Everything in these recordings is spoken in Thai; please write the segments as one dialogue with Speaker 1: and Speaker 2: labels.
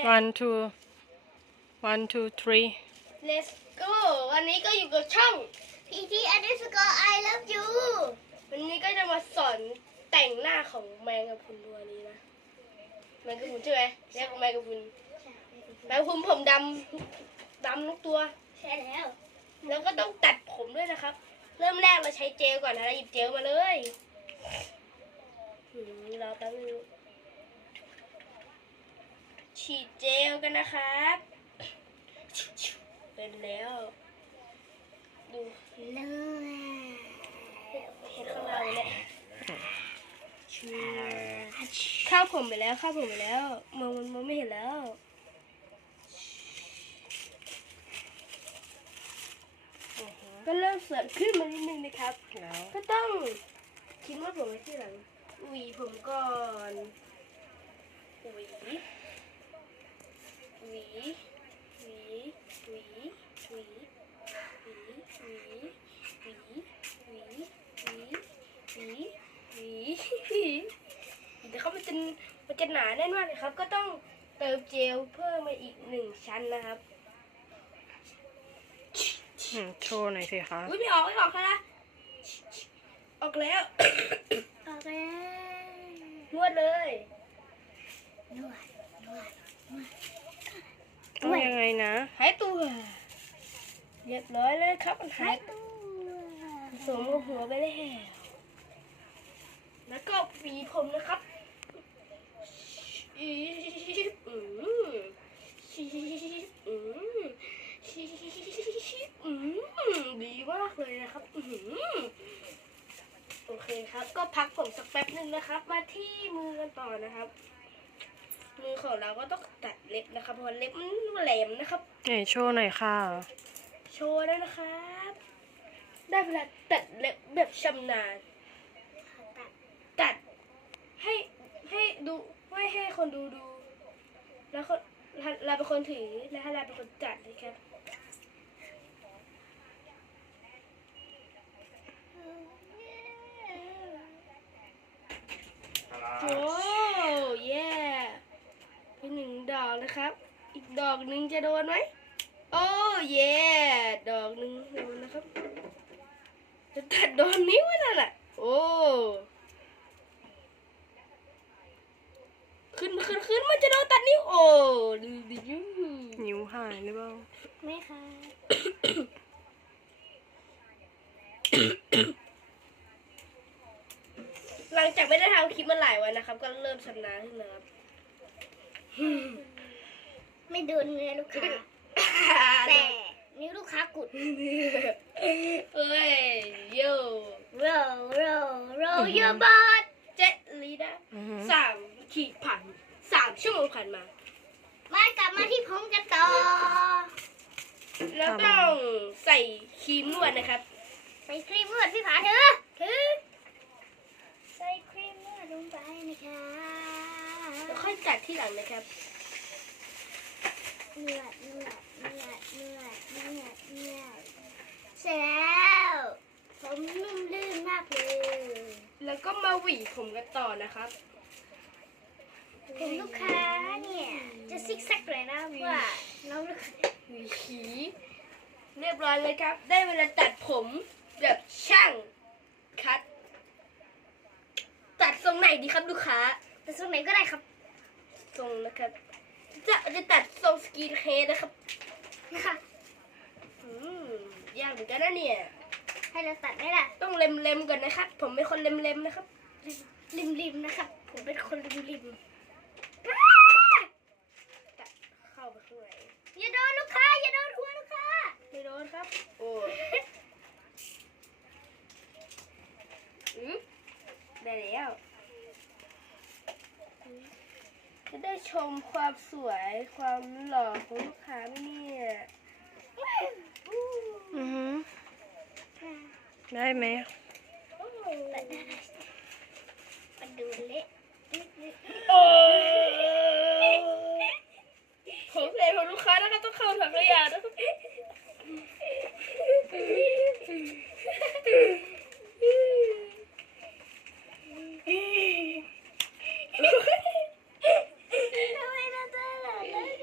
Speaker 1: 1 2 1 2 3
Speaker 2: Let's go วันนี้ก็อยู่กับช่อง PT_I love you วันนี้ก็จะมาสอนแต่งหน้าของแมงกะพรุนตัวนี้นะแมงกะพรุนใช่ไหมเรียกแมงกะพรุนแมงกะพรุนผมดำทุกตัวใช่แล้วก็ต้องตัดผมด้วยนะครับ เริ่มแรกเราใช้เจลก่อนนะหยิบเจลมาเลยรอแป๊บนึงฉีดเจลกันนะครับเป็นแล้วดูเนื้อเห็นข้างล่างเลยข้าวผมไปแล้วมันไม่เห็นแล้วก็เริ่มเสริมขึ้นมานิดนึงนะครับก็ต้องคิดว่าผมไว้ที่หลังหวีผมก่อนหวีเดี๋ยวเขามันจะหนาแน่นมากเลยครับก็ต้องเติมเจลเพิ่มมาอีก1 ชั้นนะครับ
Speaker 1: โชว์หน่อยสิคะ
Speaker 2: ไม่ออกแล้วออกแล้ว นวดเลยนวด
Speaker 1: ต้องยังไงนะ
Speaker 2: หายตัวเรียบร้อยเลยครับมันหายตัวสวมหัวไปแล้วก็หวีผมนะครับดีมากเลยนะครับโอเคครับก็พักผมสักแป๊บนึงนะครับมาที่มือกันต่อนะครับมือของเราก็ต้องตัดเล็บนะครับเพราะเล็บมันแหลมนะครับ
Speaker 1: โชว์หน่อยค่ะ
Speaker 2: โชว์แล้วนะครับได้เวลาตัดเล็บแบบชำนาญตัดให้ดูไม่ให้คนดูแล้วเราเป็นคนถือและให้เราเป็นคนตัดนะครับโอ้เย่เป็น1 ดอกนะครับอีกดอกหนึ่งจะโดนไหมโอ้เย่ดอกหนึ่งโดนนะครับจะตัดโดนนิ้วนั่นแหละโอ้ขึ้นมันจะโดนตัดนิ้วโอ้ดูดิ
Speaker 1: นิ้วหายหรือเปล่า
Speaker 2: ไม่ค่ะ หลังจากไม่ได้ทำคลิปมาหลายวันนะครับก็เริ่มชำนาญขึ้นนะครับไม่โดนเนื้อลูกค้าแต่นิ้วลูกค้ากุดเอ้ยโย่โรโยบอทเจ็ดลีนะ3 ชั่วโมงผ่านมากลับมาที่ผมกันต่อแล้วต้องใส่ครีมนวดนะครับใส่ครีมนวดพี่ผาเธอใส่ครีมนวดลงไปนะคะแล้วค่อยจัดที่หลังนะครับนวดเสร็จแล้วผมนุ่มลื่นมากเลยแล้วก็มาหวีผมกันต่อนะครับผมลูกค้าเนี่ยจะซิกแซกเลยนะว่าน้องลูกค้าหวีขีเรียบร้อยเลยครับได้เวลาตัดผมแบบช่างคัดตัดทรงไหนดีครับลูกค้าตัดทรงไหนก็ได้ครับทรงนะครับจะตัดทรงสกินเฮดนะครับยากเหมือนกันนะเนี่ยให้เราตัดได้ล่ะต้องเล็มก่อนนะครับผมเป็นคนเล็มนะครับริมนะครับผมเป็นคนริมตัดเข้าไปข้างในอย่าโดนลูกค้าอย่าโดนหัวลูกค้าไม่โดนครับโอ้ได้แล้วจะได้ชมความสวยความหล่อของลูกค้าไหมเนี่ย
Speaker 1: ได้ไหม
Speaker 2: มันดูเละผมเพลงของลูกค้านะคะต้องเข้าถังขยะนะครับทำไมเราเจอแบบนั้น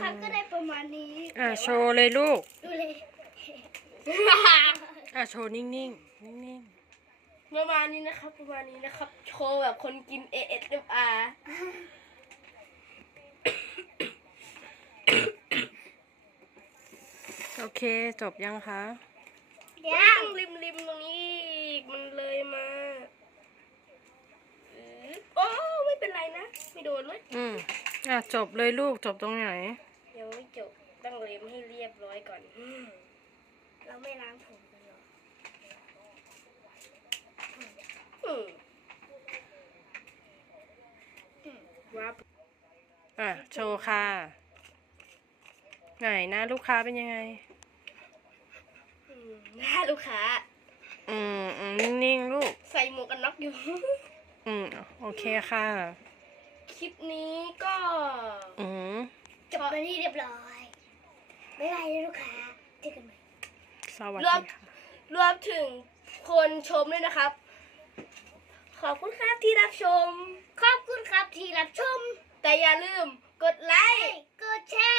Speaker 2: นะครับก็ได้ประมาณนี้
Speaker 1: โชว์เลยลูก
Speaker 2: ดูเลย
Speaker 1: โชว์นิ่งๆ นิ่ง
Speaker 2: ประมาณนี้นะครับประมาณนี้นะครับ โชว์แบบคนกิน ASMR
Speaker 1: โอเค จบยังคะ
Speaker 2: ต้องริมตรงนี้อีกมันเลยมาโอ้ไม่เป็นไรนะ ไม่โดนเลย
Speaker 1: จบเลยลูก จบตรงไหน
Speaker 2: ยังไม่จบต้องเล็มให้เรียบร้อยก่อนเราไม่ล้างผมกันหรอวับ
Speaker 1: โชว์ค่ะ ไหนหน้าลูกค้าเป็นยังไง
Speaker 2: หน้าลูกค้า
Speaker 1: นิ่งๆ ลูก
Speaker 2: ใส่หมวกกันน็อกอยู่
Speaker 1: โอเคค่ะ
Speaker 2: คลิปนี้ก็
Speaker 3: จบไปที่เรียบร้อยบ๊ายบายลูกค้าเจอกันใหม่
Speaker 1: สวัส
Speaker 2: รว
Speaker 1: ดี
Speaker 2: ม
Speaker 1: ค่ะ
Speaker 2: รวมถึงคนชมด้วยนะครับ ขอบคุณครับที่รับชม
Speaker 3: ขอบคุณครับที่รับชม
Speaker 2: แต่อย่าลืมกดไลค์
Speaker 3: กดแชร์